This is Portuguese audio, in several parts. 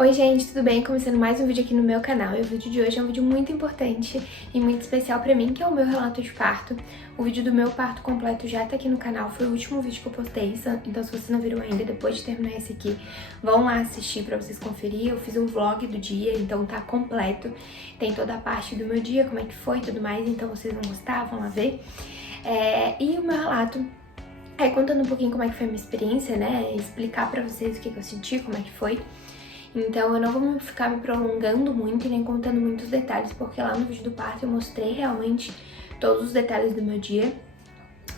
Oi gente, tudo bem? Começando mais um vídeo aqui no meu canal. E o vídeo de hoje é um vídeo muito importante e muito especial pra mim, que é o meu relato de parto. O vídeo do meu parto completo já tá aqui no canal, foi o último vídeo que eu postei, então se vocês não viram ainda, depois de terminar esse aqui, vão lá assistir pra vocês conferir. Eu fiz um vlog do dia, então tá completo, tem toda a parte do meu dia, como é que foi e tudo mais, então vocês vão gostar, vão lá ver. E o meu relato contando um pouquinho como é que foi a minha experiência, né, explicar pra vocês o que eu senti, como é que foi. Então eu não vou ficar me prolongando muito e nem contando muitos detalhes, porque lá no vídeo do parto eu mostrei realmente todos os detalhes do meu dia,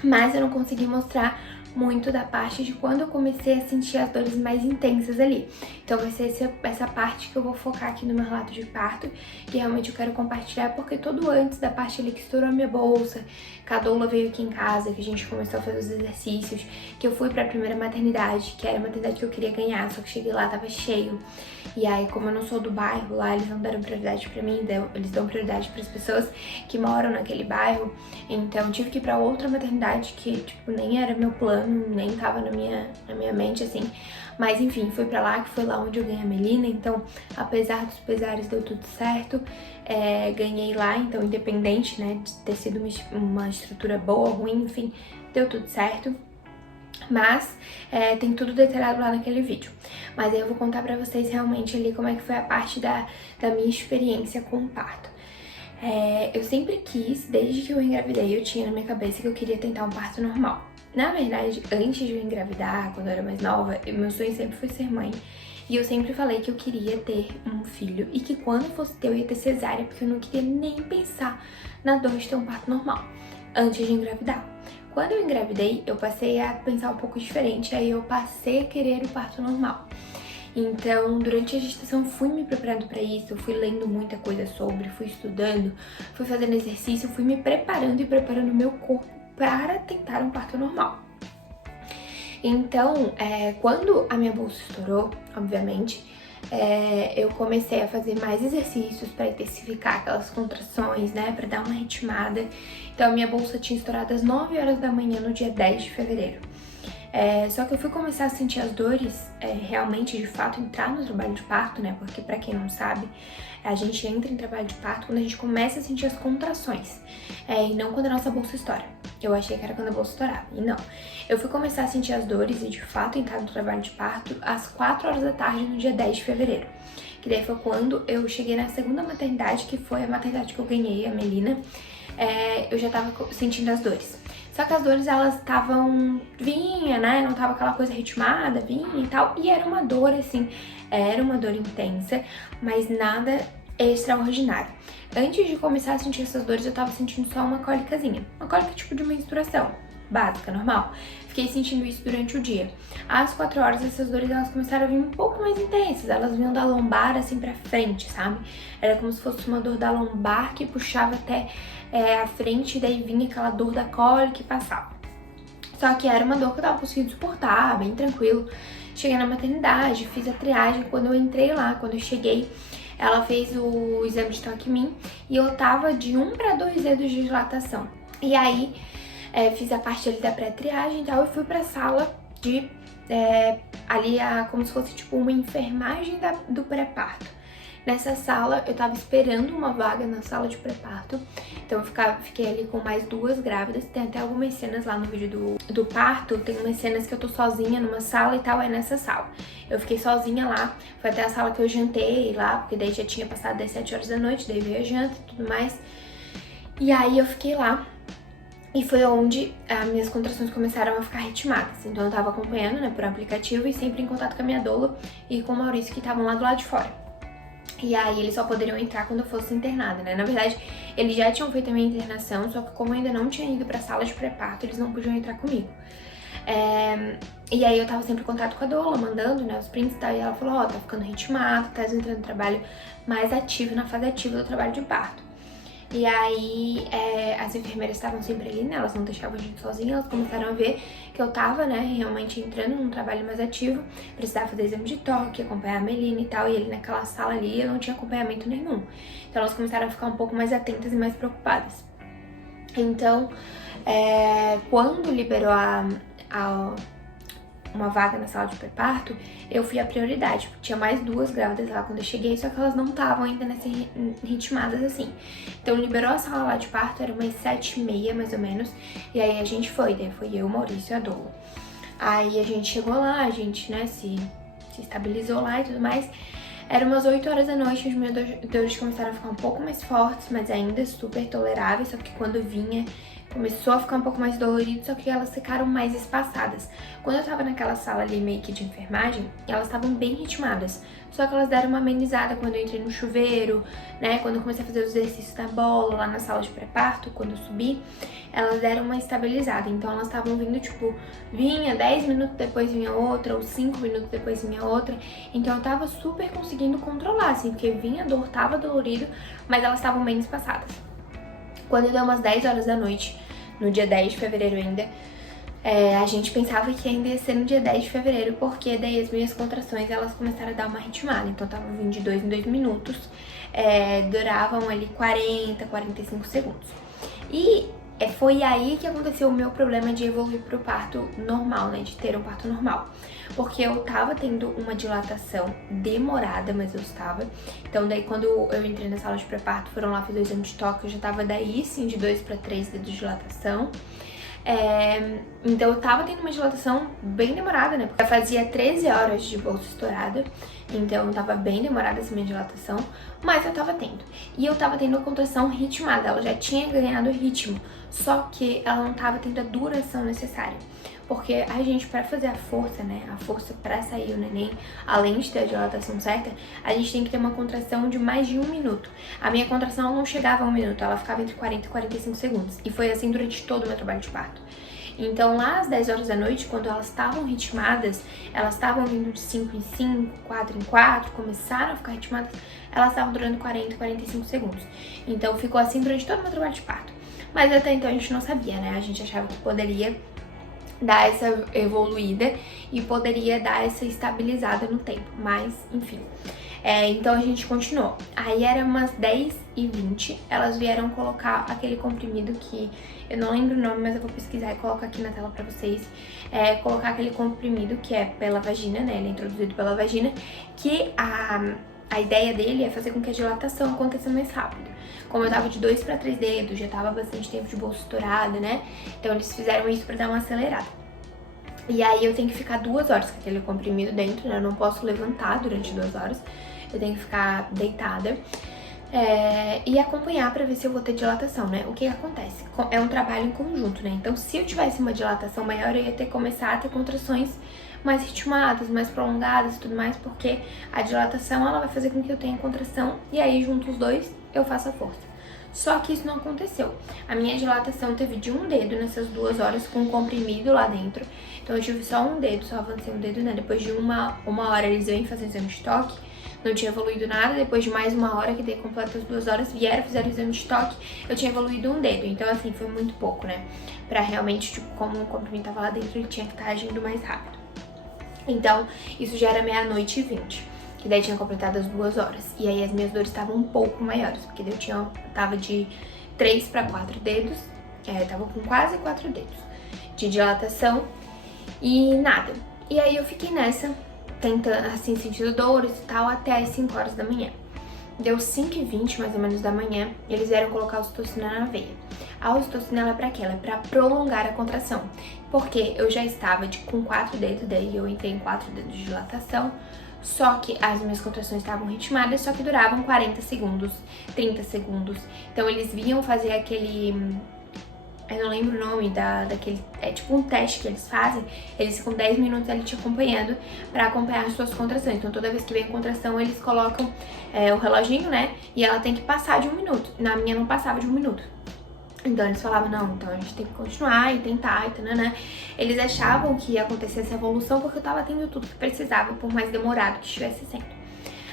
mas eu não consegui mostrar muito da parte de quando eu comecei a sentir as dores mais intensas ali. Então vai ser essa parte que eu vou focar aqui no meu relato de parto, que realmente eu quero compartilhar, porque todo antes da parte ali que estourou a minha bolsa, que a doula veio aqui em casa, que a gente começou a fazer os exercícios, que eu fui pra primeira maternidade, que era a maternidade que eu queria ganhar, só que cheguei lá, tava cheio. E aí, como eu não sou do bairro lá, eles não deram prioridade pra mim, eles dão prioridade pras pessoas que moram naquele bairro. Então tive que ir pra outra maternidade que, tipo, nem era meu plano, nem tava na minha mente, assim. Mas enfim, fui pra lá, que foi lá onde eu ganhei a Melina. Então, apesar dos pesares, deu tudo certo. Ganhei lá, então independente, né, de ter sido uma estrutura boa ou ruim, enfim, deu tudo certo. Mas tem tudo detalhado lá naquele vídeo. Mas aí eu vou contar pra vocês realmente ali como é que foi a parte da minha experiência com o parto. Eu sempre quis, desde que eu engravidei, eu tinha na minha cabeça que eu queria tentar um parto normal. Na verdade, antes de eu engravidar, quando eu era mais nova, meu sonho sempre foi ser mãe. E eu sempre falei que eu queria ter um filho e que quando eu fosse ter, eu ia ter cesárea, porque eu não queria nem pensar na dor de ter um parto normal, antes de engravidar. Quando eu engravidei, eu passei a pensar um pouco diferente, aí eu passei a querer o parto normal. Então, durante a gestação, fui me preparando para isso, fui lendo muita coisa sobre, fui estudando, fui fazendo exercício, fui me preparando e preparando o meu corpo para tentar um parto normal. Então, quando a minha bolsa estourou, obviamente, eu comecei a fazer mais exercícios para intensificar aquelas contrações, né, para dar uma ritmada. Então, a minha bolsa tinha estourado às 9 horas da manhã no dia 10 de fevereiro. Só que eu fui começar a sentir as dores, realmente, de fato, entrar no trabalho de parto, né? Porque pra quem não sabe, a gente entra em trabalho de parto quando a gente começa a sentir as contrações, e não quando a nossa bolsa estoura. Eu achei que era quando a bolsa estourava, e não. Eu fui começar a sentir as dores e, de fato, entrar no trabalho de parto às 4 horas da tarde no dia 10 de fevereiro. Que daí foi quando eu cheguei na segunda maternidade, que foi a maternidade que eu ganhei, a Melina. Eu já tava sentindo as dores. Só que as dores, elas estavam... vinha, né? Não tava aquela coisa ritmada, vinha e tal. E era uma dor, assim, era uma dor intensa, mas nada extraordinário. Antes de começar a sentir essas dores, eu tava sentindo só uma cólicazinha. Uma cólica tipo de menstruação, básica, normal. Fiquei sentindo isso durante o dia. Às 4 horas, essas dores, elas começaram a vir um pouco mais intensas. Elas vinham da lombar, assim, pra frente, sabe? Era como se fosse uma dor da lombar que puxava até a frente, e daí vinha aquela dor da cólica e passava. Só que era uma dor que eu tava conseguindo suportar, bem tranquilo. Cheguei na maternidade, fiz a triagem. Quando eu entrei lá, quando eu cheguei, ela fez o exame de toque em mim e eu tava de 1 para 2 dedos de dilatação. E aí, fiz a parte ali da pré-triagem e tal, e fui pra sala de... ali, como se fosse tipo uma enfermagem do pré-parto. Nessa sala, eu tava esperando uma vaga na sala de pré-parto, então eu fiquei ali com mais 2 grávidas. Tem até algumas cenas lá no vídeo do parto, tem umas cenas que eu tô sozinha numa sala e tal, é nessa sala. Eu fiquei sozinha lá, foi até a sala que eu jantei lá, porque daí já tinha passado das 7 horas da noite, daí veio a janta e tudo mais. E aí eu fiquei lá. E foi onde as minhas contrações começaram a ficar ritmadas. Então eu tava acompanhando, né, por aplicativo e sempre em contato com a minha doula e com o Maurício, que estavam lá do lado de fora. E aí eles só poderiam entrar quando eu fosse internada, né? Na verdade, eles já tinham feito a minha internação, só que como eu ainda não tinha ido pra sala de pré-parto, eles não podiam entrar comigo. E aí eu tava sempre em contato com a doula, mandando, né, os prints e tal, e ela falou, ó, tá ficando ritmado, tá entrando no trabalho mais ativo, na fase ativa do trabalho de parto. E aí, as enfermeiras estavam sempre ali, né, elas não deixavam a gente sozinha, elas começaram a ver que eu tava, né, realmente entrando num trabalho mais ativo, precisava fazer exame de toque, acompanhar a Melina e tal, e ali naquela sala ali eu não tinha acompanhamento nenhum. Então elas começaram a ficar um pouco mais atentas e mais preocupadas. Então, quando liberou uma vaga na sala de pré-parto, eu fui a prioridade, porque tinha mais 2 grávidas lá quando eu cheguei, só que elas não estavam ainda nessas ritmadas assim. Então liberou a sala lá de parto, era umas 7h30 mais ou menos, e aí a gente foi, daí foi eu, Maurício e a Doula. Aí a gente chegou lá, a gente, né, se estabilizou lá e tudo mais. Era umas 8 horas da noite, as minhas dores começaram a ficar um pouco mais fortes, mas ainda super toleráveis, só que quando vinha, começou a ficar um pouco mais dolorido, só que elas ficaram mais espaçadas. Quando eu tava naquela sala ali meio que de enfermagem, elas estavam bem ritmadas, só que elas deram uma amenizada quando eu entrei no chuveiro, né, quando eu comecei a fazer os exercícios da bola lá na sala de pré-parto, quando eu subi, elas deram uma estabilizada. Então elas estavam vindo, tipo, vinha 10 minutos depois vinha outra, ou 5 minutos depois vinha outra. Então eu tava super conseguindo controlar, assim, porque vinha dor, tava dolorido, mas elas estavam bem espaçadas. Quando deu umas 10 horas da noite, no dia 10 de fevereiro ainda, a gente pensava que ainda ia ser no dia 10 de fevereiro, porque daí as minhas contrações, elas começaram a dar uma ritmada. Então tava vindo de 2 em 2 minutos, duravam ali 40, 45 segundos. E foi aí que aconteceu o meu problema de evoluir pro parto normal, né, de ter um parto normal. Porque eu tava tendo uma dilatação demorada, mas eu estava. Então daí quando eu entrei na sala de pré-parto, foram lá fazer o exame de toque, eu já tava daí sim de 2 para 3 dedos de dilatação. Então eu tava tendo uma dilatação bem demorada, né? Porque eu fazia 13 horas de bolsa estourada, então tava bem demorada essa minha dilatação, mas eu tava tendo. E eu tava tendo a contração ritmada, ela já tinha ganhado ritmo, só que ela não tava tendo a duração necessária. Porque a gente, pra fazer a força, né, a força pra sair o neném, além de ter a dilatação certa, a gente tem que ter uma contração de mais de 1 minuto. A minha contração não chegava a 1 minuto, ela ficava entre 40 e 45 segundos. E foi assim durante todo o meu trabalho de parto. Então lá às 10 horas da noite, quando elas estavam ritmadas, elas estavam vindo de 5 em 5, 4 em 4, começaram a ficar ritmadas, elas estavam durando 40, 45 segundos. Então ficou assim durante todo o meu trabalho de parto. Mas até então a gente não sabia, né? A gente achava que poderia dar essa evoluída e poderia dar essa estabilizada no tempo, mas enfim. Então a gente continuou. Aí era umas 10h20, elas vieram colocar aquele comprimido que eu não lembro o nome, mas eu vou pesquisar e colocar aqui na tela pra vocês. Colocar aquele comprimido que é pela vagina, né? Ele é introduzido pela vagina, que a ideia dele é fazer com que a dilatação aconteça mais rápido. Como eu tava de 2 para 3 dedos, já tava bastante tempo de bolsa estourada, né? Então eles fizeram isso pra dar uma acelerada. E aí eu tenho que ficar 2 horas com aquele comprimido dentro, né? Eu não posso levantar durante 2 horas. Eu tenho que ficar deitada e acompanhar pra ver se eu vou ter dilatação, né? O que acontece? É um trabalho em conjunto, né? Então se eu tivesse uma dilatação maior, eu ia ter que começar a ter contrações mais ritmadas, mais prolongadas e tudo mais, porque a dilatação, ela vai fazer com que eu tenha contração e aí junto os dois eu faço a força. Só que isso não aconteceu. A minha dilatação teve de 1 dedo nessas 2 horas com comprimido lá dentro. Então eu tive só 1 dedo, só avancei 1 dedo, né? Depois de uma hora eles vêm fazer exame de toque, não tinha evoluído nada. Depois de mais 1 hora, que dei completa as 2 horas, vieram, fizeram o exame de toque, eu tinha evoluído 1 dedo. Então assim, foi muito pouco, né? Pra realmente, tipo, como o comprimido tava lá dentro, ele tinha que estar agindo mais rápido. Então, isso já era 00:20, que daí tinha completado as 2 horas. E aí as minhas dores estavam um pouco maiores, porque daí eu tava de 3 para 4 dedos, tava com quase 4 dedos de dilatação e nada. E aí eu fiquei nessa, tentando, assim, sentindo dores e tal, até as 5 horas da manhã. Deu 5h20 mais ou menos da manhã, eles vieram colocar a ocitocina na veia. A ocitocina, ela é pra quê? Ela é pra prolongar a contração. Porque eu já estava com 4 dedos, daí eu entrei em 4 dedos de dilatação, só que as minhas contrações estavam ritmadas, só que duravam 40 segundos, 30 segundos. Então eles vinham fazer aquele... eu não lembro o nome daquele... é tipo um teste que eles fazem. Eles ficam 10 minutos ali te acompanhando pra acompanhar as suas contrações. Então toda vez que vem contração, eles colocam o reloginho, né? E ela tem que passar de 1 minuto. Na minha não passava de 1 minuto. Então eles falavam, não, então a gente tem que continuar e tentar e tananã. Eles achavam que ia acontecer essa evolução porque eu tava tendo tudo que precisava, por mais demorado que estivesse sendo.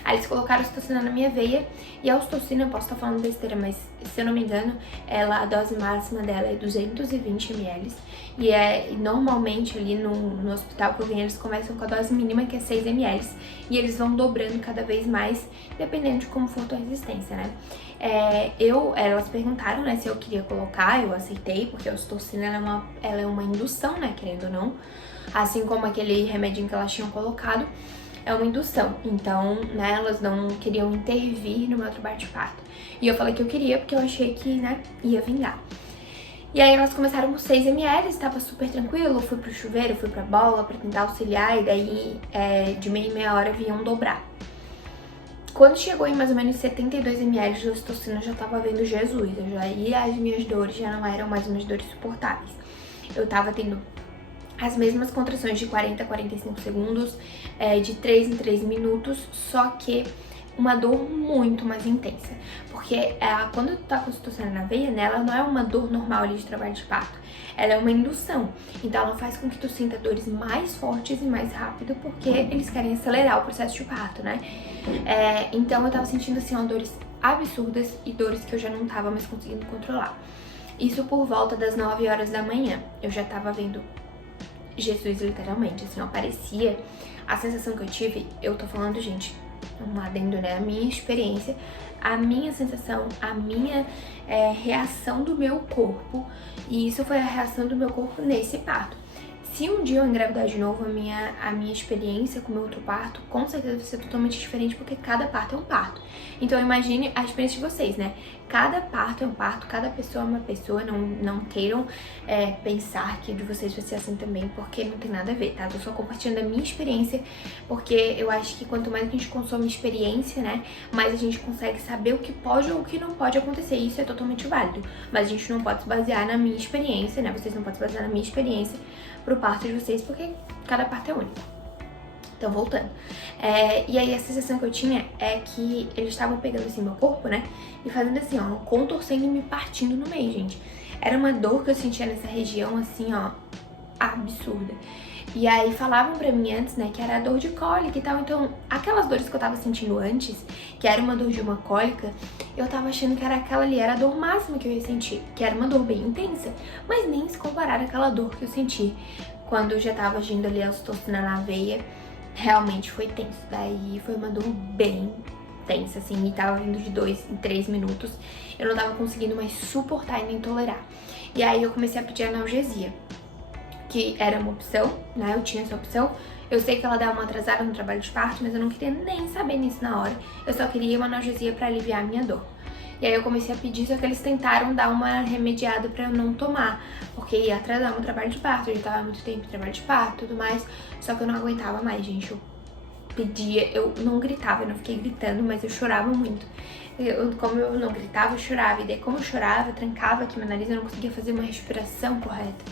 Aí eles colocaram ocitocina na minha veia, e a ocitocina, eu posso estar falando besteira, mas se eu não me engano, a dose máxima dela é 220 ml. E normalmente ali no hospital que eu venho, eles começam com a dose mínima, que é 6 ml. E eles vão dobrando cada vez mais, dependendo de como for a tua resistência, né? Elas perguntaram, né, se eu queria colocar, eu aceitei, porque a ocitocina ela é uma indução, né, querendo ou não. Assim como aquele remedinho que elas tinham colocado, é uma indução. Então, né, elas não queriam intervir no meu trabalho de parto. E eu falei que eu queria, porque eu achei que, né, ia vingar. E aí elas começaram com 6 ml, estava super tranquilo, fui pro chuveiro, fui pra bola pra tentar auxiliar, e daí de meia em meia hora vinham dobrar. Quando chegou em mais ou menos 72 ml de ocitocina, eu já tava vendo Jesus, as minhas dores já não eram mais umas dores suportáveis. Eu tava tendo as mesmas contrações de 40 a 45 segundos, de 3 em 3 minutos, só que uma dor muito mais intensa. Porque quando tu tá com ocitocina na veia, né, ela não é uma dor normal ali de trabalho de parto. Ela é uma indução. Então ela faz com que tu sinta dores mais fortes e mais rápido, porque eles querem acelerar o processo de parto, né? Então eu tava sentindo assim, dores absurdas e dores que eu já não tava mais conseguindo controlar. Isso por volta das 9 horas da manhã. Eu já tava vendo Jesus literalmente, assim, parecia. A sensação que eu tive, eu tô falando, gente, um adendo, né? A minha experiência, a minha sensação, a minha reação do meu corpo. E isso foi a reação do meu corpo nesse parto. Se um dia eu engravidar de novo, a minha experiência com o meu outro parto, com certeza vai ser totalmente diferente, porque cada parto é um parto. Então imagine a experiência de vocês, né? Cada parto é um parto, cada pessoa é uma pessoa, não queiram pensar que de vocês vai ser assim também, porque não tem nada a ver, tá? Eu tô só compartilhando a minha experiência, porque eu acho que quanto mais a gente consome experiência, né, mais a gente consegue saber o que pode ou o que não pode acontecer. Isso é totalmente válido, mas a gente não pode se basear na minha experiência, né? Vocês não podem se basear na minha experiência pro parto de vocês, porque cada parto é único. Então, voltando. E aí, a sensação que eu tinha é que eles estavam pegando assim meu corpo, né? E fazendo assim, contorcendo e me partindo no meio, gente. Era uma dor que eu sentia nessa região, assim, absurda. E aí, falavam pra mim antes, né, que era dor de cólica e tal. Então, aquelas dores que eu tava sentindo antes, que era uma dor de uma cólica, eu tava achando que era aquela ali, era a dor máxima que eu ia sentir, que era uma dor bem intensa, mas nem se comparar àquela dor que eu senti quando eu já tava agindo ali a ocitocina na veia. Realmente foi tenso. Daí foi uma dor bem tensa, assim, e tava vindo de 2 em 3 minutos. Eu não tava conseguindo mais suportar e nem tolerar. E aí eu comecei a pedir analgesia, que era uma opção, né? Eu tinha essa opção. Eu sei que ela dá uma atrasada no trabalho de parto, mas eu não queria nem saber nisso na hora. Eu só queria uma analgesia pra aliviar a minha dor. E aí eu comecei a pedir, só que eles tentaram dar uma remediada pra eu não tomar, porque ia atrasar meu trabalho de parto, eu já tava há muito tempo em trabalho de parto e tudo mais, só que eu não aguentava mais, gente. Eu pedia, eu não gritava, eu não fiquei gritando, mas eu chorava muito. Como eu não gritava, eu chorava, e daí como eu chorava, eu trancava aqui meu nariz, eu não conseguia fazer uma respiração correta.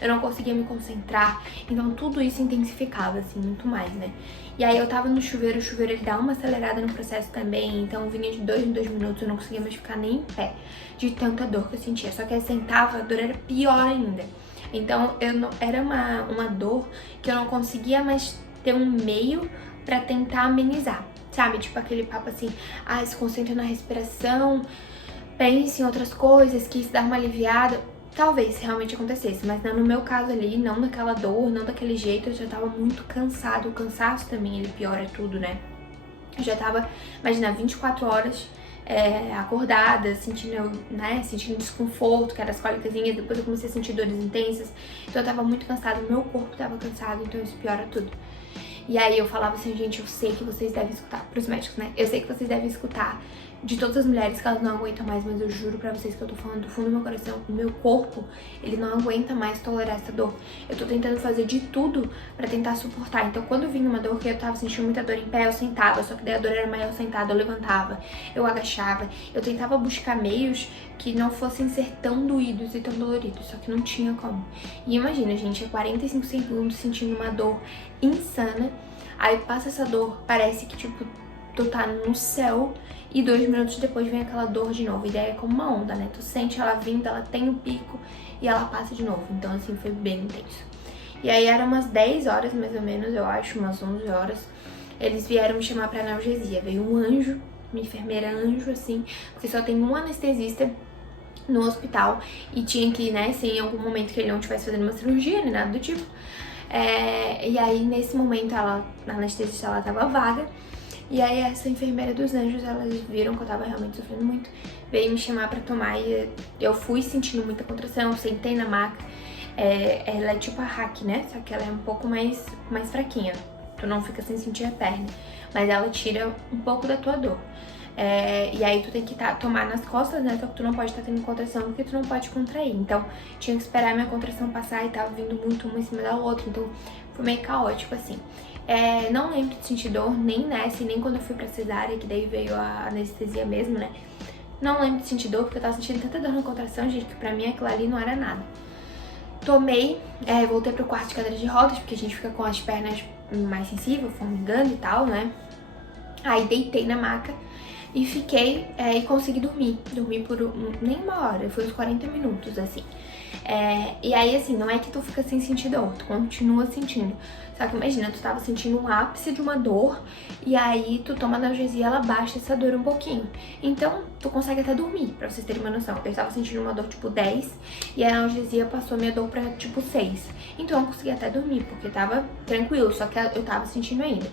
Eu não conseguia me concentrar, então tudo isso intensificava, assim, muito mais, né? E aí eu tava no chuveiro, o chuveiro ele dá uma acelerada no processo também, então vinha de 2 em 2 minutos, eu não conseguia mais ficar nem em pé, de tanta dor que eu sentia. Só que aí sentava, a dor era pior ainda. Então era uma dor que eu não conseguia mais ter um meio pra tentar amenizar, sabe? Tipo aquele papo assim, se concentra na respiração, pense em outras coisas, que isso dá uma aliviada. Talvez realmente acontecesse, mas no meu caso ali, não daquela dor, não daquele jeito, eu já tava muito cansado. O cansaço também, ele piora tudo, né? Eu já tava, imagina, 24 horas acordada, sentindo desconforto, que eram as cólicazinhas, depois eu comecei a sentir dores intensas, então eu tava muito cansada, meu corpo tava cansado, então isso piora tudo. E aí eu falava assim, gente, eu sei que vocês devem escutar, pros médicos, né? Eu sei que vocês devem escutar de todas as mulheres que elas não aguentam mais, mas eu juro pra vocês que eu tô falando do fundo do meu coração, o meu corpo, ele não aguenta mais tolerar essa dor. Eu tô tentando fazer de tudo pra tentar suportar. Então quando vinha uma dor que eu tava sentindo muita dor em pé, eu sentava, só que daí a dor era maior sentada, eu levantava, eu agachava, eu tentava buscar meios que não fossem ser tão doídos e tão doloridos, só que não tinha como. E imagina, gente, 45 segundos sentindo uma dor insana, aí passa essa dor, parece que tipo, tu tá no céu, e 2 minutos depois vem aquela dor de novo. E daí é como uma onda, né? Tu sente ela vindo, ela tem o pico e ela passa de novo. Então, assim, foi bem intenso. E aí eram umas 10 horas, mais ou menos, eu acho, umas 11 horas. eles vieram me chamar pra analgesia. Veio um anjo, uma enfermeira anjo, assim, porque só tem um anestesista no hospital e tinha que, né, se em algum momento que ele não estivesse fazendo uma cirurgia, nem nada do tipo. E aí, nesse momento, a anestesista, ela tava vaga. E aí, essa enfermeira dos anjos, elas viram que eu tava realmente sofrendo muito, veio me chamar pra tomar e eu fui sentindo muita contração, sentei na maca. Ela é tipo a hack, né? Só que ela é um pouco mais fraquinha. Tu não fica sem sentir a perna, mas ela tira um pouco da tua dor. E aí tu tem que tomar nas costas, né? Só que tu não pode estar tendo contração porque tu não pode contrair. Então tinha que esperar a minha contração passar e tava vindo muito uma em cima da outra. Então foi meio caótico, assim. Não lembro de sentir dor nem nessa, nem quando eu fui pra cesárea, que daí veio a anestesia mesmo, né? Não lembro de sentir dor porque eu tava sentindo tanta dor na contração, gente, que pra mim aquilo ali não era nada. Tomei, voltei pro quarto de cadeira de rodas, porque a gente fica com as pernas mais sensíveis, formigando e tal, né? Aí deitei na maca e fiquei e consegui dormir. Dormi por nem uma hora, foi uns 40 minutos, assim. E aí, assim, não é que tu fica sem sentir dor, tu continua sentindo. Só que imagina, tu tava sentindo um ápice de uma dor e aí tu toma analgesia, ela baixa essa dor um pouquinho. Então, tu consegue até dormir, pra vocês terem uma noção. Eu tava sentindo uma dor tipo 10 e a analgesia passou minha dor pra tipo 6. Então, eu consegui até dormir, porque tava tranquilo, só que eu tava sentindo ainda.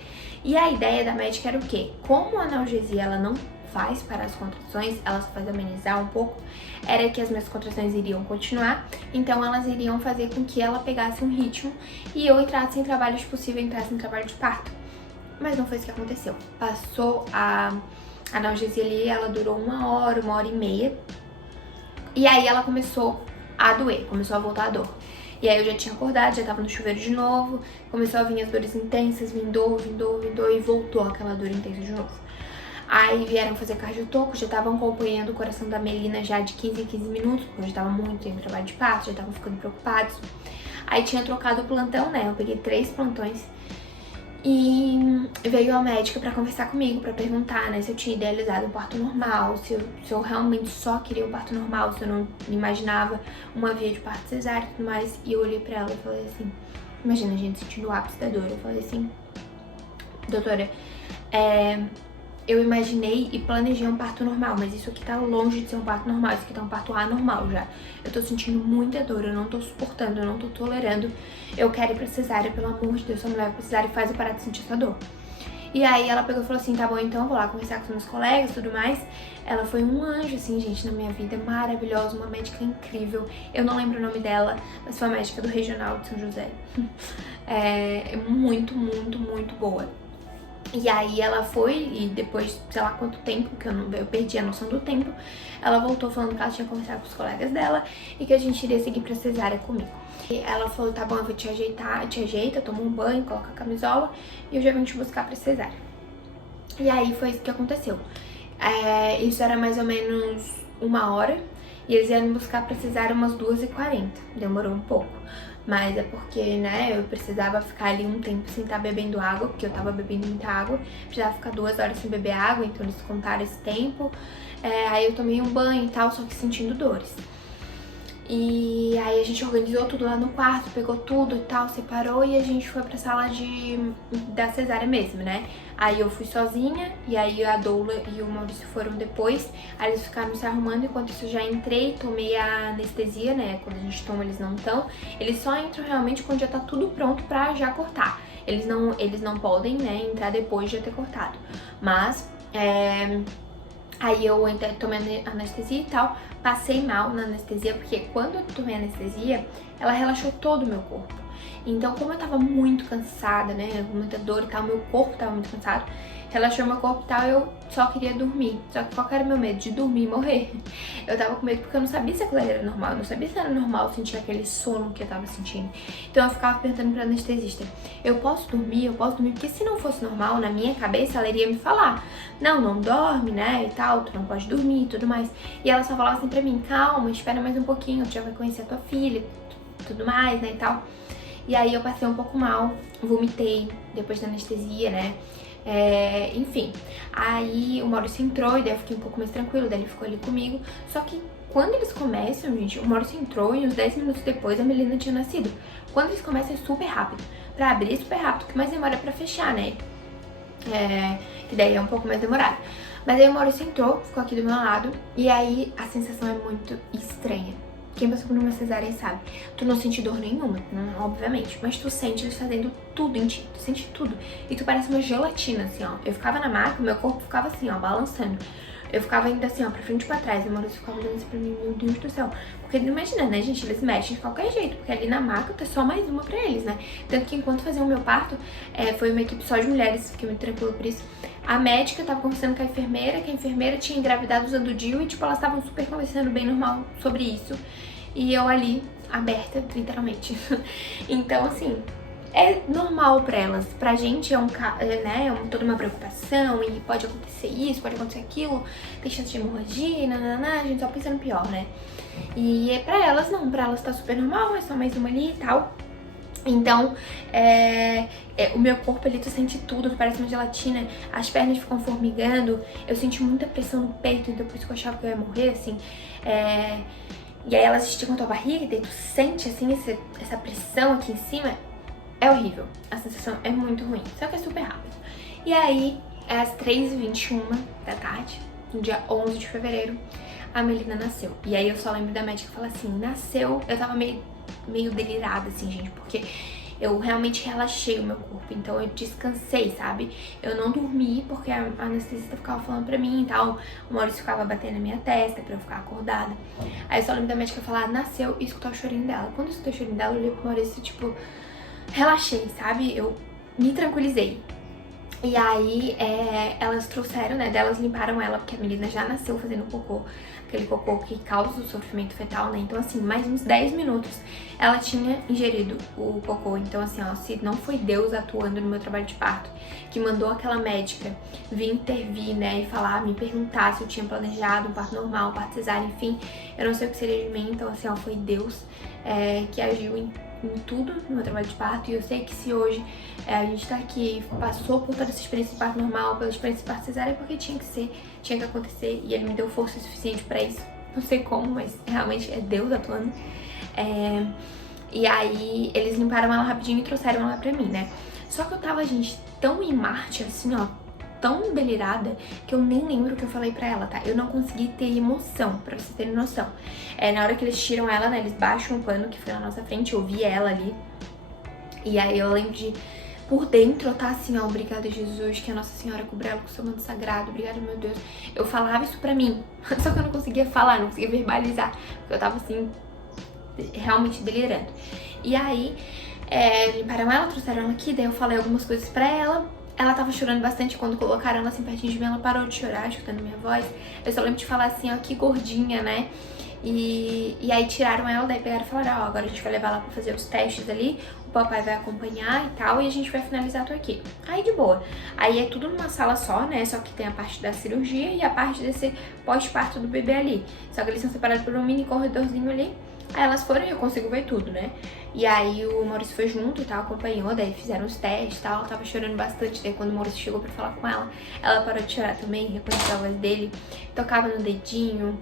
E a ideia da médica era o quê? Como a analgesia, ela não faz parar as contrações, ela só faz amenizar um pouco, era que as minhas contrações iriam continuar, então elas iriam fazer com que ela pegasse um ritmo e eu entrasse em trabalho, se possível, entrasse em trabalho de parto. Mas não foi isso que aconteceu. Passou a analgesia ali, ela durou uma hora e meia, e aí ela começou a doer, começou a voltar a dor. E aí eu já tinha acordado, já tava no chuveiro de novo, começou a vir as dores intensas, vim dor, e voltou aquela dor intensa de novo. Aí vieram fazer cardiotoco, já estavam acompanhando o coração da Melina já de 15 em 15 minutos, porque eu já tava muito em trabalho de parto, já estavam ficando preocupados. Aí tinha trocado o plantão, né? Eu peguei 3 plantões e veio a médica pra conversar comigo, pra perguntar, né, se eu tinha idealizado um parto normal, se eu realmente só queria um parto normal, se eu não imaginava uma via de parto cesárea e tudo mais. E eu olhei pra ela e falei assim, imagina a gente sentindo o ápice da dor, eu falei assim, doutora, eu imaginei e planejei um parto normal, mas isso aqui tá longe de ser um parto normal, isso aqui tá um parto anormal já. Eu tô sentindo muita dor, eu não tô suportando, eu não tô tolerando. Eu quero ir pra cesárea, pelo amor de Deus, só me leva pra cesárea e faz eu parar de sentir essa dor. E aí ela pegou e falou assim, tá bom, então eu vou lá conversar com os meus colegas e tudo mais. Ela foi um anjo, assim, gente, na minha vida, maravilhosa, uma médica incrível. Eu não lembro o nome dela, mas foi a médica do Regional de São José. Muito, muito, muito boa. E aí ela foi, e depois, sei lá quanto tempo, que eu perdi a noção do tempo, ela voltou falando que ela tinha conversado com os colegas dela e que a gente iria seguir pra cesárea comigo. E ela falou, tá bom, eu vou te ajeita, toma um banho, coloca a camisola e eu já vim te buscar pra cesárea. E aí foi isso que aconteceu. Isso era mais ou menos 1 hora e eles iam me buscar pra cesárea umas 2h40, demorou um pouco. Mas é porque, né, eu precisava ficar ali um tempo sem estar bebendo água, porque eu tava bebendo muita água. Precisava ficar 2 horas sem beber água, então eles contaram esse tempo. Aí eu tomei um banho e tal, só que sentindo dores. E aí a gente organizou tudo lá no quarto, pegou tudo e tal, separou e a gente foi pra sala da cesárea mesmo, né? Aí eu fui sozinha e aí a doula e o Maurício foram depois. Aí eles ficaram se arrumando, enquanto isso eu já entrei, tomei a anestesia, né? Quando a gente toma eles não estão. Eles só entram realmente quando já tá tudo pronto pra já cortar. Eles não podem, né, entrar depois de já ter cortado. Mas, aí eu tomei anestesia e tal, passei mal na anestesia, porque quando eu tomei anestesia, ela relaxou todo o meu corpo. Então, como eu tava muito cansada, né, com muita dor e tal, meu corpo tava muito cansado, relaxou meu corpo e tal, eu só queria dormir. Só que qual que era o meu medo? De dormir e morrer. Eu tava com medo porque eu não sabia se aquilo era normal, eu não sabia se era normal sentir aquele sono que eu tava sentindo. Então eu ficava perguntando pra anestesista, eu posso dormir? Eu posso dormir? Porque se não fosse normal, na minha cabeça, ela iria me falar, não dorme, né, e tal, tu não pode dormir e tudo mais. E ela só falava assim pra mim, calma, espera mais um pouquinho, tu já vai conhecer a tua filha, tudo mais, né, e tal. E aí eu passei um pouco mal, vomitei depois da anestesia, né, enfim. Aí o Maurício entrou e daí eu fiquei um pouco mais tranquilo, daí ele ficou ali comigo. Só que quando eles começam, gente, o Maurício entrou e uns 10 minutos depois a Melina tinha nascido. Quando eles começam é super rápido. Pra abrir é super rápido, o que mais demora é pra fechar, né? que daí é um pouco mais demorado. Mas aí o Maurício entrou, ficou aqui do meu lado, e aí a sensação é muito estranha. Quem passou por uma cesárea sabe. Tu não sente dor nenhuma, obviamente, mas tu sente eles fazendo tudo em ti, tu sente tudo. E tu parece uma gelatina, assim, ó. Eu ficava na maca, meu corpo ficava assim, ó, balançando. Eu ficava indo assim, ó, pra frente e pra trás. E o Maurício ficava olhando assim pra mim, meu Deus do céu. Porque imagina, né, gente, eles mexem de qualquer jeito, porque ali na maca tá só mais uma pra eles, né. Tanto que enquanto faziam o meu parto, foi uma equipe só de mulheres, fiquei muito tranquila por isso. A médica tava conversando com a enfermeira, que a enfermeira tinha engravidado usando o DIU e, tipo, elas estavam super conversando bem normal sobre isso. E eu ali, aberta, literalmente. Então, assim, é normal pra elas. Pra gente toda uma preocupação e pode acontecer isso, pode acontecer aquilo, tem chance de hemorragia, a gente só pensa no pior, né? E pra elas não, pra elas tá super normal, é só mais uma ali e tal. Então, o meu corpo ali, tu sente tudo, parece uma gelatina, as pernas ficam formigando, eu senti muita pressão no peito, então por isso que eu achava que eu ia morrer, assim. E aí elas esticam a tua barriga e daí tu sente, assim, essa pressão aqui em cima. É horrível, a sensação é muito ruim, só que é super rápido. E aí, às 3h21 da tarde, no dia 11 de fevereiro, a Melina nasceu. E aí eu só lembro da médica falar assim, nasceu, eu tava meio delirada, assim, gente, porque eu realmente relaxei o meu corpo, então eu descansei, sabe? Eu não dormi porque a anestesista ficava falando pra mim e tal, o Maurício ficava batendo na minha testa pra eu ficar acordada. Aí eu só lembro da médica falar, nasceu, e escutar o chorinho dela. Quando eu escutei o chorinho dela, eu olhei pro Maurício, tipo, relaxei, sabe? Eu me tranquilizei. E aí, elas trouxeram, né, delas limparam ela, porque a menina já nasceu fazendo cocô, aquele cocô que causa o sofrimento fetal, né, então assim, mais uns 10 minutos ela tinha ingerido o cocô, então assim, ó, se não foi Deus atuando no meu trabalho de parto, que mandou aquela médica vir intervir, né, e falar, me perguntar se eu tinha planejado um parto normal, um parto cesárea, enfim, eu não sei o que seria de mim, então assim, ó, foi Deus que agiu em tudo no meu trabalho de parto, e eu sei que se hoje a gente tá aqui, passou por toda essa experiência de parto normal, pela experiência de parto cesárea, é porque tinha que acontecer, e ele me deu força suficiente pra isso, não sei como, mas realmente é Deus atuando. E aí eles limparam ela rapidinho e trouxeram ela pra mim, né, só que eu tava, gente, tão em Marte, assim, ó, tão delirada, que eu nem lembro o que eu falei pra ela, tá? Eu não consegui ter emoção, pra vocês terem noção. Na hora que eles tiram ela, né, eles baixam o pano que foi na nossa frente, eu vi ela ali. E aí eu lembro de, por dentro, eu tá assim, ó, obrigada Jesus, que a Nossa Senhora cubra ela com o seu manto sagrado, obrigada, meu Deus. Eu falava isso pra mim, só que eu não conseguia falar, não conseguia verbalizar, porque eu tava assim, realmente delirando. E aí, limparam ela, trouxeram ela aqui, daí eu falei algumas coisas pra ela. Ela tava chorando bastante, quando colocaram ela assim pertinho de mim, ela parou de chorar, escutando minha voz. Eu só lembro de falar assim, ó, que gordinha, né? E aí tiraram ela, daí pegaram e falaram, ó, agora a gente vai levar ela pra fazer os testes ali, o papai vai acompanhar e tal, e a gente vai finalizar tu aqui. Aí de boa. Aí é tudo numa sala só, né? Só que tem a parte da cirurgia e a parte desse pós-parto do bebê ali. Só que eles são separados por um mini corredorzinho ali. Aí elas foram e eu consigo ver tudo, né? E aí o Maurício foi junto e tal, acompanhou, daí fizeram os testes e tal, tava chorando bastante. Daí quando o Maurício chegou pra falar com ela parou de chorar também, reconheceu a voz dele, tocava no dedinho,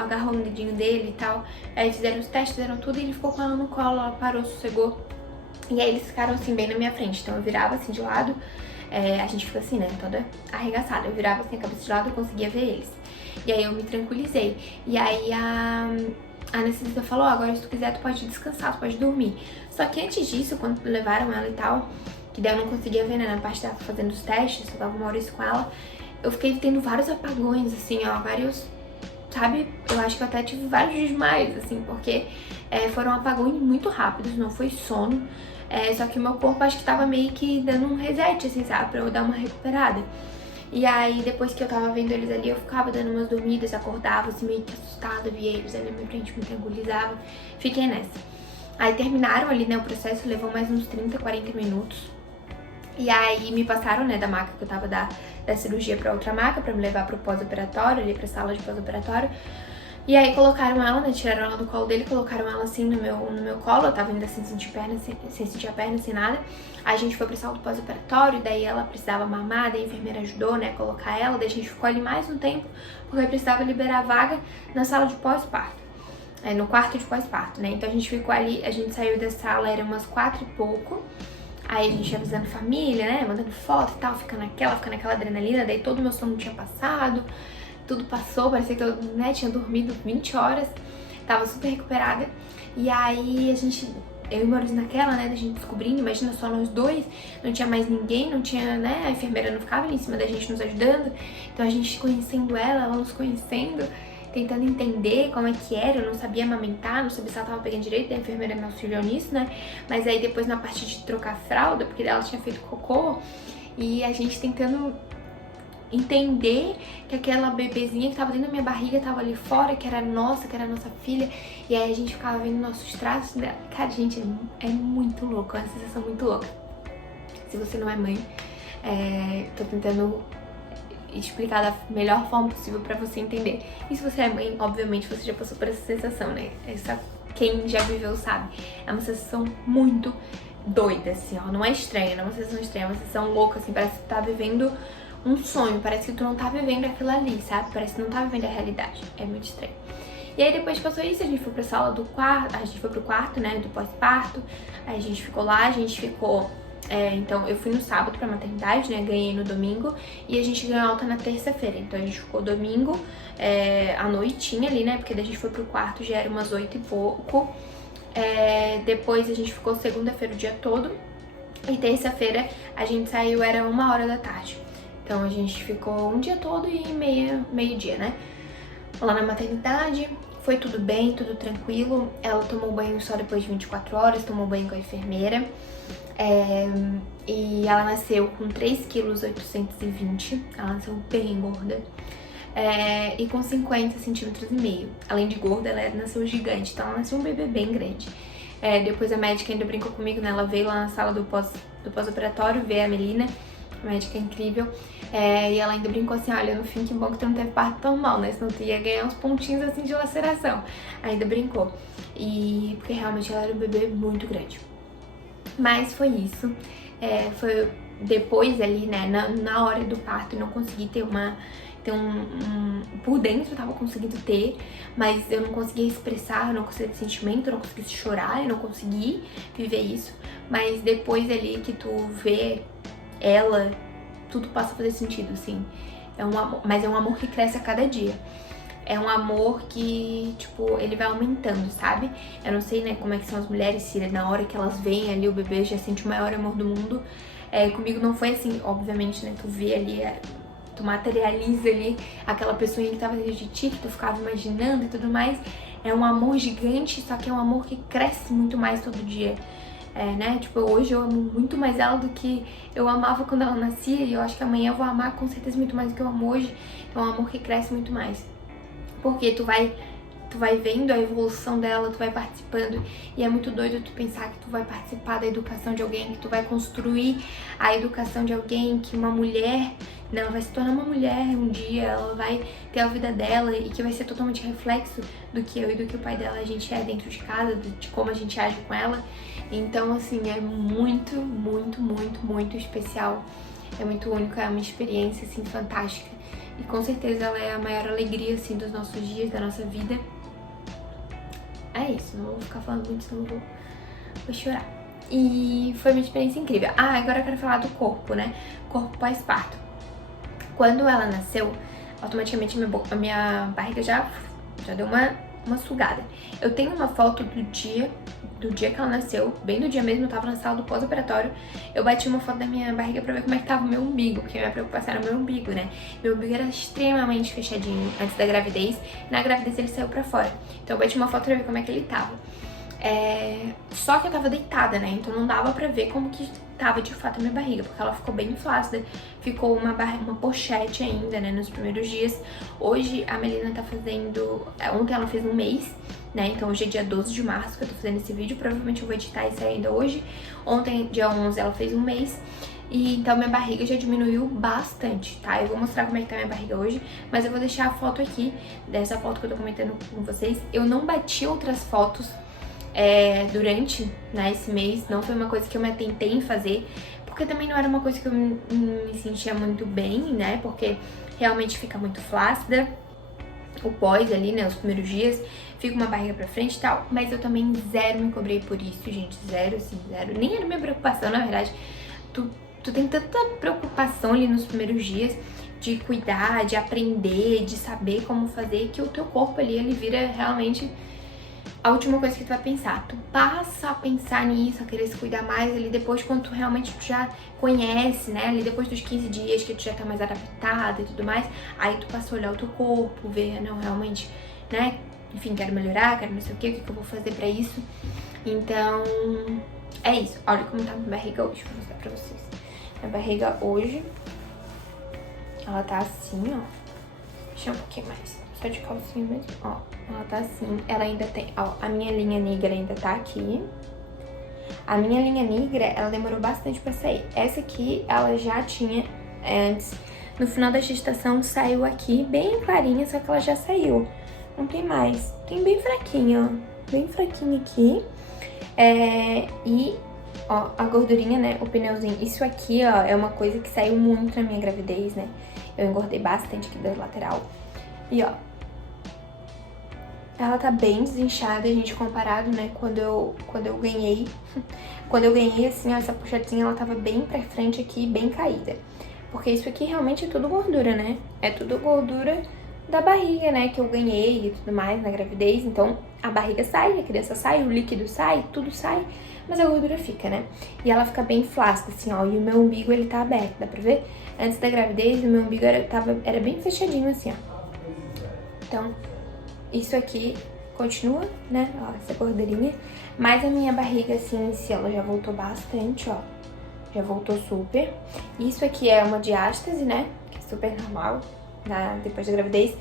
agarrou no dedinho dele e tal. Aí fizeram os testes, fizeram tudo e ele ficou com ela no colo, ela parou, sossegou. E aí eles ficaram assim bem na minha frente, então eu virava assim de lado, a gente fica assim, né, toda arregaçada. Eu virava assim a cabeça de lado e conseguia ver eles. E aí eu me tranquilizei. E aí a anestesista falou, agora se tu quiser tu pode descansar, tu pode dormir. Só que antes disso, quando levaram ela e tal, que daí eu não conseguia ver, né, na parte da fazendo os testes, só tava o Maurício com ela, eu fiquei tendo vários apagões, assim, ó, vários, sabe, eu acho que eu até tive vários desmaios, assim, porque foram apagões muito rápidos, não foi sono, só que o meu corpo acho que tava meio que dando um reset, assim, sabe, pra eu dar uma recuperada. E aí, depois que eu tava vendo eles ali, eu ficava dando umas dormidas, acordava assim, meio que assustada, via eles ali na minha frente, me tranquilizava. Fiquei nessa. Aí terminaram ali, né, o processo, levou mais uns 30, 40 minutos. E aí me passaram, né, da maca que eu tava da cirurgia pra outra maca, pra me levar pro pós-operatório, ali pra sala de pós-operatório. E aí colocaram ela, né, tiraram ela do colo dele, colocaram ela assim no meu colo, eu tava ainda sem sentir a perna, sem nada. Aí a gente foi pra sala do pós-operatório, daí ela precisava mamar, daí a enfermeira ajudou, né, a colocar ela, daí a gente ficou ali mais um tempo, porque precisava liberar a vaga na sala de pós-parto, no quarto de pós-parto, né. Então a gente ficou ali, a gente saiu da sala, era umas 4 e pouco, Aí a gente avisando família, né, mandando foto e tal, fica naquela adrenalina, daí todo o meu sono tinha passado, tudo passou, parecia que eu, né, tinha dormido 20 horas, tava super recuperada. E aí eu e o Maurício naquela, né, da gente descobrindo, imagina só nós dois, não tinha mais ninguém, não tinha, né, a enfermeira não ficava ali em cima da gente nos ajudando, então a gente conhecendo ela nos conhecendo, tentando entender como é que era, eu não sabia amamentar, não sabia se ela tava pegando direito, a enfermeira me auxiliou nisso, né, mas aí depois na parte de trocar a fralda, porque ela tinha feito cocô, e a gente tentando entender que aquela bebezinha que tava dentro da minha barriga tava ali fora, que era nossa filha, e aí a gente ficava vendo nossos traços dela. Cara, gente, é muito louco, é uma sensação muito louca. Se você não é mãe, tô tentando explicar da melhor forma possível pra você entender. E se você é mãe, obviamente você já passou por essa sensação, né? Quem já viveu sabe. É uma sensação muito doida, assim, ó. Não é estranha, não é uma sensação estranha, é uma sensação louca, assim, parece que tu tá vivendo um sonho, parece que tu não tá vivendo aquilo ali, sabe? Parece que não tá vivendo a realidade. É muito estranho. E aí depois que passou isso, a gente foi pra sala do quarto, a gente foi pro quarto, né, do pós-parto. Aí a gente ficou lá, a gente ficou... então eu fui no sábado pra maternidade, né, ganhei no domingo. E a gente ganhou alta na terça-feira. Então a gente ficou domingo, à noitinha ali, né, porque daí a gente foi pro quarto, já era umas 8 e pouco. Depois a gente ficou segunda-feira o dia todo. E terça-feira a gente saiu, era 1h da tarde. Então a gente ficou um dia todo e meio-dia, né? Lá na maternidade, foi tudo bem, tudo tranquilo. Ela tomou banho só depois de 24 horas, tomou banho com a enfermeira. E ela nasceu com 3,820 kg, ela nasceu bem gorda. E com 50,5 cm. Além de gorda, ela nasceu gigante, então ela nasceu um bebê bem grande. Depois a médica ainda brincou comigo, né? Ela veio lá na sala do pós-operatório ver a Melina. A médica é incrível, e ela ainda brincou assim, olha, no fim que bom que tu não teve parto tão mal, né, senão tu ia ganhar uns pontinhos assim de laceração. Ainda brincou, porque realmente ela era um bebê muito grande. Mas foi isso, foi depois ali, né, na hora do parto eu não consegui ter por dentro eu tava conseguindo ter, mas eu não conseguia expressar, eu não conseguia ter sentimento, eu não conseguia chorar, eu não consegui viver isso. Mas depois ali que tu vê ela, tudo passa a fazer sentido, assim. Mas é um amor que cresce a cada dia. É um amor que, tipo, ele vai aumentando, sabe? Eu não sei, né, como é que são as mulheres, se na hora que elas veem ali o bebê já sente o maior amor do mundo. Comigo não foi assim, obviamente, né, tu vê ali, tu materializa ali aquela pessoinha que tava dentro de ti, que tu ficava imaginando e tudo mais. É um amor gigante, só que é um amor que cresce muito mais todo dia. Né? Tipo, hoje eu amo muito mais ela do que eu amava quando ela nascia, e eu acho que amanhã eu vou amar com certeza muito mais do que eu amo hoje. Então é um amor que cresce muito mais. Porque tu vai vendo a evolução dela, tu vai participando, e é muito doido tu pensar que tu vai participar da educação de alguém, que tu vai construir a educação de alguém, que uma mulher, né, ela vai se tornar uma mulher um dia, ela vai ter a vida dela e que vai ser totalmente reflexo do que eu e do que o pai dela a gente é dentro de casa, de como a gente age com ela. Então, assim, é muito, muito, muito, muito especial. É muito único, é uma experiência, assim, fantástica. E com certeza ela é a maior alegria, assim, dos nossos dias, da nossa vida. É isso, não vou ficar falando muito, senão eu vou chorar. E foi uma experiência incrível. Agora eu quero falar do corpo, né? Corpo pós-parto. Quando ela nasceu, automaticamente a minha barriga já deu uma sugada. Eu tenho uma foto do dia que ela nasceu, bem no dia mesmo, eu tava na sala do pós-operatório. Eu bati uma foto da minha barriga pra ver como é que tava o meu umbigo, porque a minha preocupação era o meu umbigo, né? Meu umbigo era extremamente fechadinho antes da gravidez, e na gravidez ele saiu pra fora. Então eu bati uma foto pra ver como é que ele tava. Só que eu tava deitada, né? Então não dava pra ver como que tava de fato a minha barriga, porque ela ficou bem flácida, ficou uma pochete ainda, né, nos primeiros dias. Hoje a Melina tá fazendo... Ontem ela fez um mês, né? Então hoje é dia 12 de março que eu tô fazendo esse vídeo, provavelmente eu vou editar isso ainda hoje. Ontem, dia 11, ela fez um mês. E então minha barriga já diminuiu bastante, tá? Eu vou mostrar como é que tá minha barriga hoje, mas eu vou deixar a foto aqui, dessa foto que eu tô comentando com vocês. Eu não bati outras fotos durante, né, esse mês, não foi uma coisa que eu me atentei em fazer, porque também não era uma coisa que eu me sentia muito bem, né, porque realmente fica muito flácida. o pós ali, né, os primeiros dias, fica uma barriga pra frente e tal, mas eu também zero me cobrei por isso, gente, zero, assim, zero. Nem era minha preocupação, na verdade. Tu tem tanta preocupação ali nos primeiros dias de cuidar, de aprender, de saber como fazer, que o teu corpo ali, ele vira realmente a última coisa que tu vai pensar. Tu passa a pensar nisso, a querer se cuidar mais ali depois, quando tu realmente já conhece, né, ali depois dos 15 dias que tu já tá mais adaptada e tudo mais, aí tu passa a olhar o teu corpo, ver, não, realmente, né, enfim, quero melhorar, quero não sei o que eu vou fazer pra isso. Então, é isso. Olha como tá minha barriga hoje, vou mostrar pra vocês. Minha barriga hoje, ela tá assim, ó. Deixa um pouquinho mais, só de calcinha mesmo, ó. Ela tá assim, ela ainda tem, ó, a minha linha negra ainda tá aqui. A minha linha negra, ela demorou bastante pra sair. Essa aqui, ela já tinha antes. No final da gestação, saiu aqui, bem clarinha, só que ela já saiu. Não tem mais. Tem bem fraquinha, ó. Bem fraquinha aqui. E, ó, a gordurinha, né, o pneuzinho. Isso aqui, ó, é uma coisa que saiu muito na minha gravidez, né. Eu engordei bastante aqui da lateral. E, ó, ela tá bem desinchada, gente, comparado, né, quando eu ganhei. Quando eu ganhei, assim, ó, essa puxadinha, ela tava bem pra frente aqui, bem caída. Porque isso aqui realmente é tudo gordura, né? É tudo gordura da barriga, né, que eu ganhei e tudo mais na gravidez. Então, a barriga sai, a criança sai, o líquido sai, tudo sai, mas a gordura fica, né? E ela fica bem flácida, assim, ó, e o meu umbigo, ele tá aberto, dá pra ver? Antes da gravidez, o meu umbigo era bem fechadinho, assim, ó. Então, isso aqui continua, né, ó, essa gordurinha. Mas a minha barriga, assim, em si, ela já voltou bastante, ó. Já voltou super. Isso aqui é uma diástase, né, que é super normal depois da gravidez.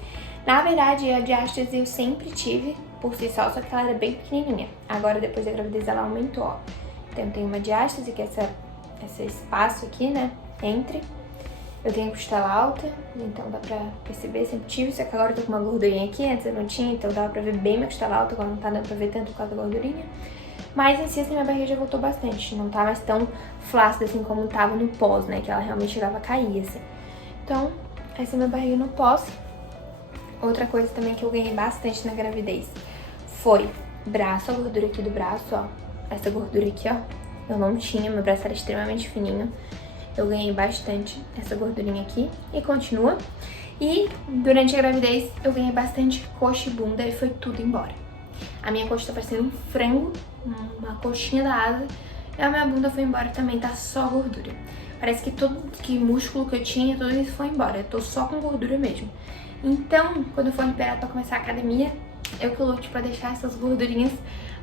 Na verdade, a diástase eu sempre tive por si só que ela era bem pequenininha. Agora, depois da gravidez, ela aumentou, ó. Então, tem uma diástase, que é esse espaço aqui, né, entre. Eu tenho costela alta, então dá pra perceber, sempre tive, só que agora eu tô com uma gordurinha aqui, antes eu não tinha, então dava pra ver bem minha costela alta, agora não tá dando pra ver tanto por causa da gordurinha. Mas em si, assim, minha barriga já voltou bastante, não tá mais tão flácida assim como tava no pós, né, que ela realmente chegava a cair, assim. Então, essa é minha barriga no pós. Outra coisa também que eu ganhei bastante na gravidez foi braço, a gordura aqui do braço, ó. Essa gordura aqui, ó, eu não tinha, meu braço era extremamente fininho. Eu ganhei bastante essa gordurinha aqui e continua. E durante a gravidez eu ganhei bastante coxa e bunda e foi tudo embora. A minha coxa tá parecendo um frango, uma coxinha da asa. E a minha bunda foi embora também, tá só gordura. Parece que todo músculo que eu tinha, tudo isso foi embora. Eu tô só com gordura mesmo. Então, quando eu for liberada pra começar a academia, eu que lute pra deixar essas gordurinhas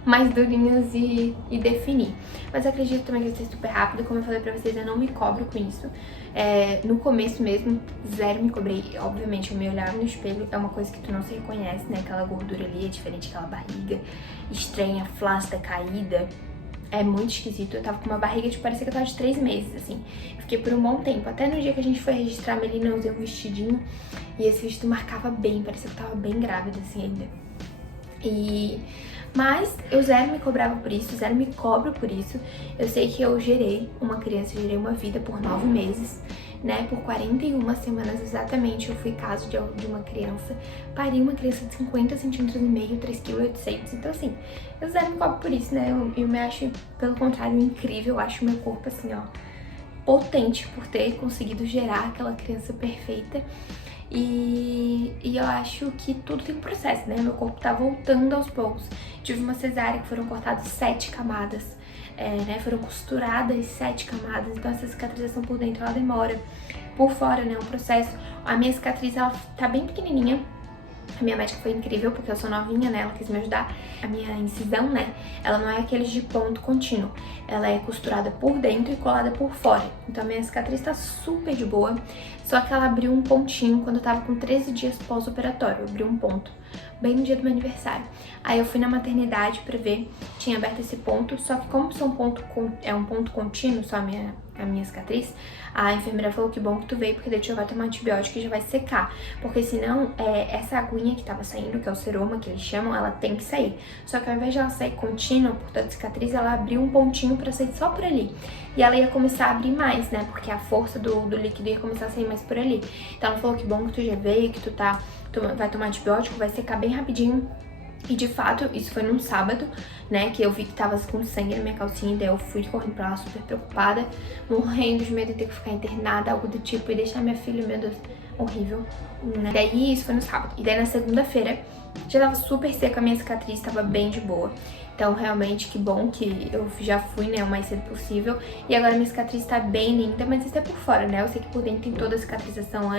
mais durinhas e definir. Mas eu acredito também que vai ser super rápido, como eu falei pra vocês, eu não me cobro com isso. No começo mesmo, zero me cobrei. Obviamente, eu me olhava no espelho, é uma coisa que tu não se reconhece, né? Aquela gordura ali é diferente, aquela barriga estranha, flácida, caída. É muito esquisito. Eu tava com uma barriga, tipo, parecia que eu tava de 3 meses, assim. Fiquei por um bom tempo. Até no dia que a gente foi registrar a Melina, eu usei um vestidinho. E esse vestido marcava bem, parecia que eu tava bem grávida, assim, ainda. Mas eu zero me cobrava por isso, zero me cobro por isso. Eu sei que eu gerei uma criança, gerei uma vida por 9 meses, né? Por 41 semanas exatamente eu fui caso de uma criança. Pari uma criança de 50 centímetros e meio, 3,8 kg. Então assim, eu zero me cobro por isso, né? Eu me acho, pelo contrário, incrível. Eu acho meu corpo assim, ó, potente por ter conseguido gerar aquela criança perfeita. E eu acho que tudo tem um processo, né? Meu corpo tá voltando aos poucos. Tive uma cesárea que foram cortadas 7 camadas, né? Foram costuradas 7 camadas. Então essa cicatrização por dentro, ela demora. Por fora, né? O processo. A minha cicatriz, ela tá bem pequenininha. A minha médica foi incrível, porque eu sou novinha, né? Ela quis me ajudar. A minha incisão, né? Ela não é aqueles de ponto contínuo. Ela é costurada por dentro e colada por fora. Então a minha cicatriz tá super de boa. Só que ela abriu um pontinho quando eu tava com 13 dias pós-operatório. Abriu um ponto, bem no dia do meu aniversário. Aí eu fui na maternidade pra ver, tinha aberto esse ponto. Só que como é um ponto contínuo, só a minha cicatriz, a enfermeira falou que bom que tu veio, porque daí tu já vai tomar antibiótico e já vai secar. Porque senão, essa aguinha que tava saindo, que é o seroma que eles chamam, ela tem que sair. Só que ao invés de ela sair contínua por toda a cicatriz, ela abriu um pontinho pra sair só por ali. E ela ia começar a abrir mais, né? Porque a força do líquido ia começar a sair mais por ali. Então ela falou que bom que tu já veio, que tu tá vai tomar antibiótico, vai secar bem rapidinho. E de fato, isso foi num sábado, né, que eu vi que tava com sangue na minha calcinha, daí eu fui correndo pra lá super preocupada, morrendo de medo de ter que ficar internada, algo do tipo, e deixar minha filha, meu Deus, horrível, né. Daí isso foi no sábado, e daí na segunda-feira já tava super seca, a minha cicatriz tava bem de boa. Então, realmente, que bom que eu já fui, né, o mais cedo possível. E agora minha cicatriz tá bem linda, mas isso é por fora, né? Eu sei que por dentro tem toda a cicatrização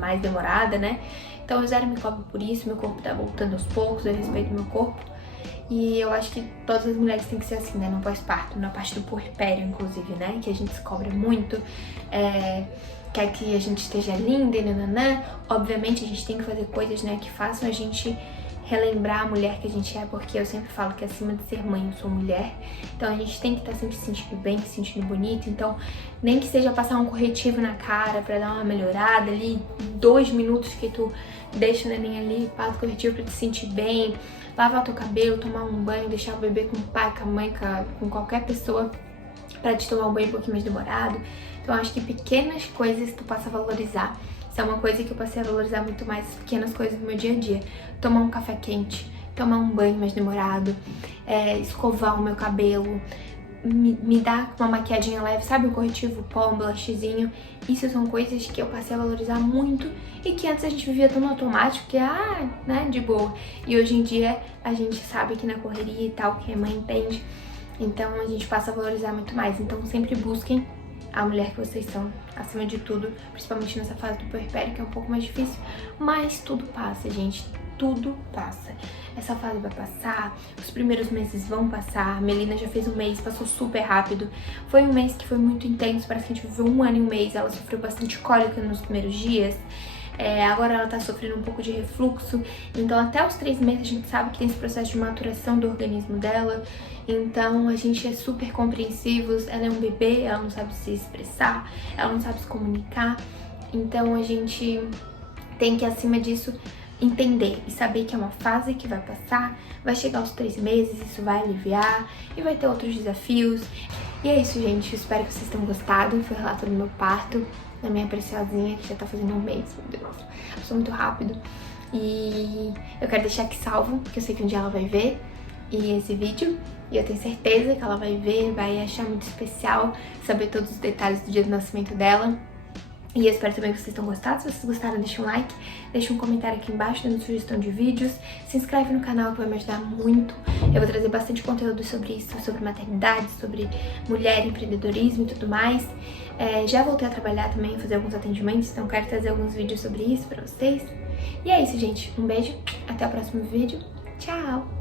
mais demorada, né? Então, eu zero me cobro por isso, meu corpo tá voltando aos poucos, eu respeito meu corpo. E eu acho que todas as mulheres têm que ser assim, né? No pós-parto, na parte do puerpério, inclusive, né? Que a gente se cobra muito, quer que a gente esteja linda e nananã. Obviamente, a gente tem que fazer coisas, né, que façam a gente relembrar a mulher que a gente é, porque eu sempre falo que acima de ser mãe eu sou mulher, então a gente tem que estar sempre se sentindo bem, se sentindo bonita, então nem que seja passar um corretivo na cara pra dar uma melhorada ali, 2 minutos que tu deixa o neném ali, passa o corretivo pra te sentir bem, lavar o teu cabelo, tomar um banho, deixar o bebê com o pai, com a mãe, com qualquer pessoa pra te tomar um banho um pouquinho mais demorado. Então acho que pequenas coisas tu passa a valorizar. Isso é uma coisa que eu passei a valorizar muito mais, as pequenas coisas do meu dia a dia. Tomar um café quente, tomar um banho mais demorado, escovar o meu cabelo, me dar uma maquiadinha leve, sabe? Um corretivo pó, um blushzinho. Isso são coisas que eu passei a valorizar muito e que antes a gente vivia tão no automático que, né, de boa. E hoje em dia a gente sabe que na correria e tal, que a mãe entende, então a gente passa a valorizar muito mais. Então sempre busquem a mulher que vocês são, acima de tudo, principalmente nessa fase do puerpério, que é um pouco mais difícil, mas tudo passa, gente, tudo passa. Essa fase vai passar, os primeiros meses vão passar, a Melina já fez um mês, passou super rápido, foi um mês que foi muito intenso, parece que a gente viveu 1 ano e 1 mês, ela sofreu bastante cólica nos primeiros dias, agora ela tá sofrendo um pouco de refluxo, então até os 3 meses a gente sabe que tem esse processo de maturação do organismo dela, então a gente é super compreensivos, ela é um bebê, ela não sabe se expressar, ela não sabe se comunicar, então a gente tem que, acima disso, entender e saber que é uma fase que vai passar, vai chegar aos 3 meses, isso vai aliviar e vai ter outros desafios. E é isso, gente, eu espero que vocês tenham gostado, foi o relato do meu parto, da minha preciosinha, que já tá fazendo 1 mês, meu Deus, passou muito rápido. E eu quero deixar aqui salvo, porque eu sei que um dia ela vai ver esse vídeo, e eu tenho certeza que ela vai ver, vai achar muito especial saber todos os detalhes do dia do nascimento dela. E eu espero também que vocês tenham gostado. Se vocês gostaram, deixa um like, deixa um comentário aqui embaixo dando sugestão de vídeos. Se inscreve no canal que vai me ajudar muito. Eu vou trazer bastante conteúdo sobre isso, sobre maternidade, sobre mulher, empreendedorismo e tudo mais. Já voltei a trabalhar também, fazer alguns atendimentos, então quero trazer alguns vídeos sobre isso pra vocês. E é isso, gente. Um beijo, até o próximo vídeo. Tchau!